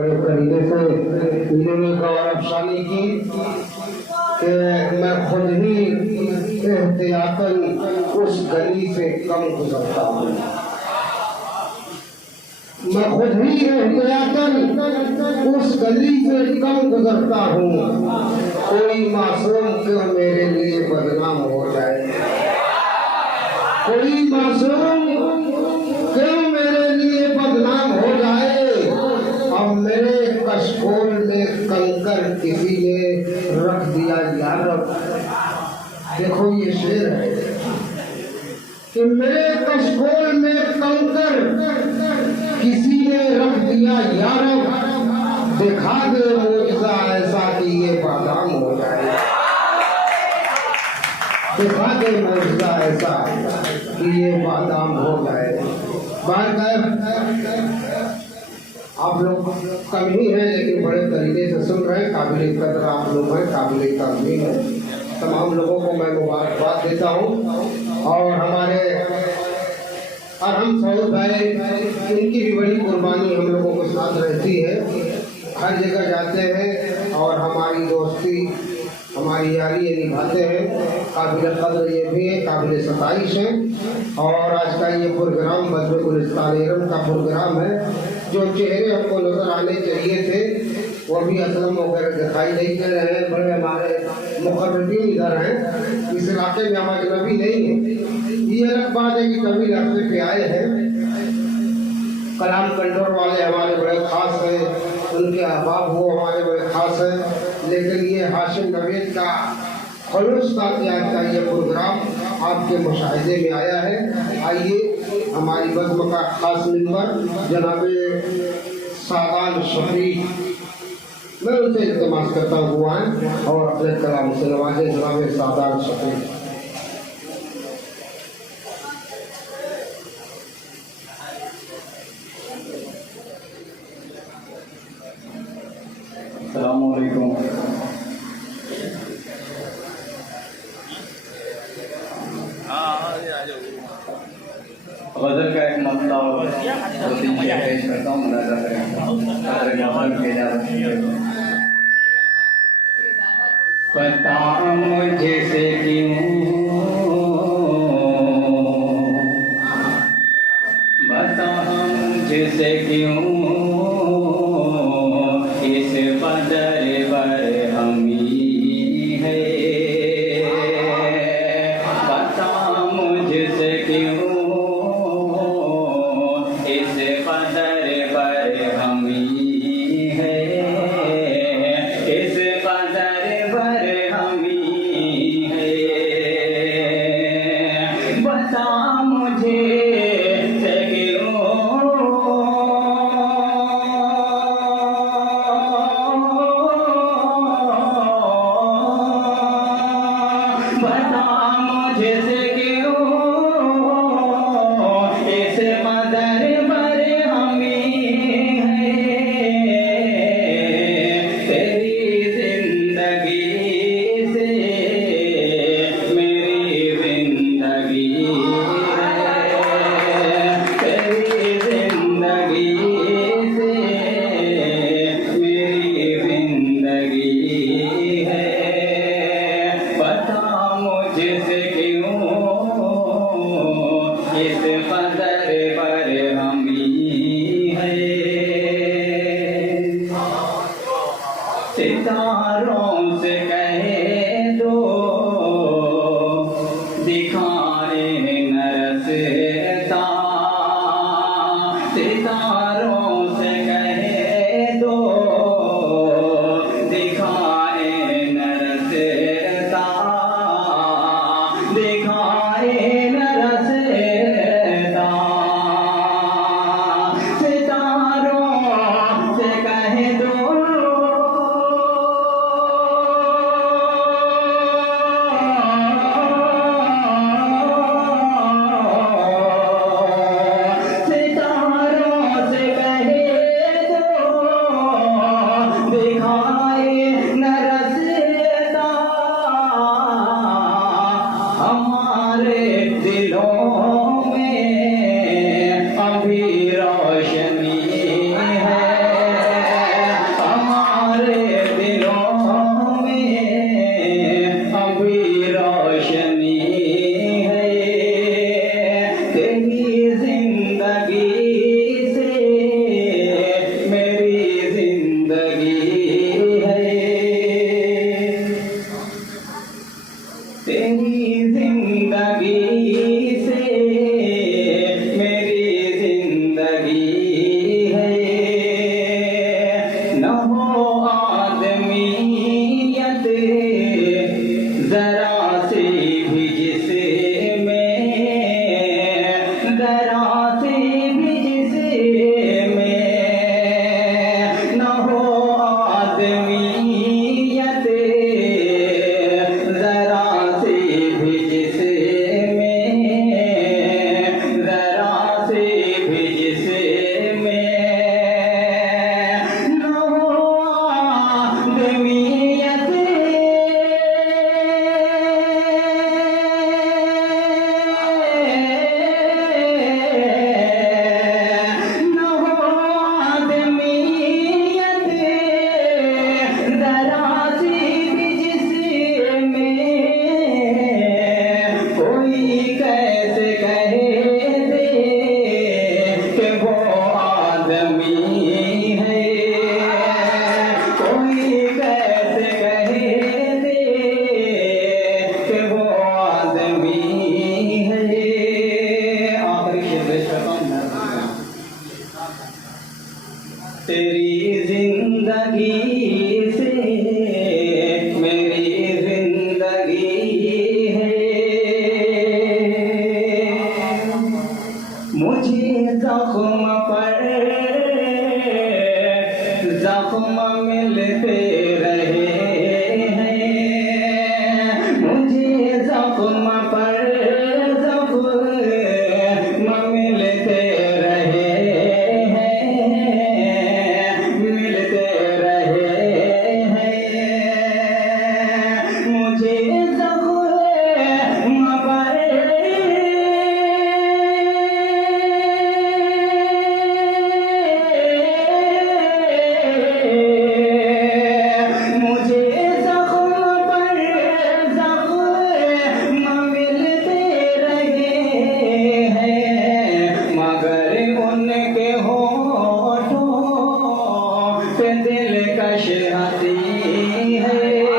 बड़े करीने से इन्होंने गौरवशाली की कि मैं खुद ही एहतियातन उस गली से कम गुजरता हूँ। मैं खुद ही एहतियातन उस गली से कम गुजरता हूँ। कोई मासूम क्यों मेरे लिए बदनाम हो जाए, कोई मासूम क्यों मेरे लिए बदनाम हो जाए। अब मेरे कशकोल में कंकर किसी ने रख दिया यार। देखो ये शेर है कि मेरे कशकोल में कंकर किसी ने रख दिया यार। दिखा दे मुझसा ऐसा कि ये बादाम हो जाए, दिखा दे मुझसा ऐसा कि ये बादाम हो जाए। बाहर आप लोग कम ही हैं लेकिन बड़े तरीके से सुन रहे हैं। काबिल कदर आप लोग हैं, काबिल ताज़ीम है। तमाम लोगों को मैं मुबारकबाद देता हूँ। और हमारे हम सऊद भाई, इनकी भी बड़ी कुर्बानी हम लोगों के साथ रहती है। हर जगह जाते हैं और हमारी दोस्ती हमारी यारी ये निभाते हैं। काबिल कदर ये भी है, काबिल सताइश है। और आज का ये प्रोग्राम बद्र गुलिस्तान इरम का प्रोग्राम है। जो चेहरे हमको नजर आने चाहिए थे वो भी असलम वगैरह दिखाई नहीं दे रहे हैं। बड़े हमारे मुकर्रबीन इधर हैं, इस इलाके में हम अजनबी नहीं है। ये अलग बात है कि कभी रास्ते पे आए हैं। कलाम कंट्रोल वाले हमारे बड़े खास हैं, उनके अहबाब वो हमारे बड़े खास हैं। लेकिन ये हाशिम नवीद का खलूस का ये प्रोग्राम आपके मुशाहिदे में आया है। आइए हमारी बज़्म का खास मेंबर जनाब सादात शफीक, मैं उनसे इल्तिमास करता हुआ और अपने कलाम से नवाजे जनाब सादात शफीक। अस्सलामु अलैकुम। गज़ल का एक मसला और दो तीन शेर पेश करता हूँ, मुलाज़ा करें। पता मुझे से क्यों, बता मुझे से क्यों इस बदर पर हमी है। बता मुझसे क्यों इस बदर पर हमी है, इस बदर पर हमी है। बता मुझे से क्यों सितारों से कहे दो दिखाए न रसता, सितारों से कहे दो दिखाए न रसता, दिखाए न रसता। सितारों से कहे दो न हो आदमियत जरा से भी जिसमें, जरा से भी जिसमें न हो आदमियत जरा से भी जिसमें, जरा से भी जिसमें न हो आदमियत न हो आदमियत जरा सी भी जिसमें, कोई कैसे कहे दे कि वो आदमी है, कोई कैसे कहे दे कि वो आदमी है। आखिरी शेर पेश करता हूं। तेरी जिंदगी से मेरी जिंदगी है, मुझे जख्म पर जख्म मिलते रहे हैं, मुझे जख्म पर जख्म मिलते रहे हैं, मिलते रहे हैं, मुझे जख्म पर मुझे जख्म पर जख्म मिलते रहे हैं, मगर उनके होठों पे दिलकश हंसी है,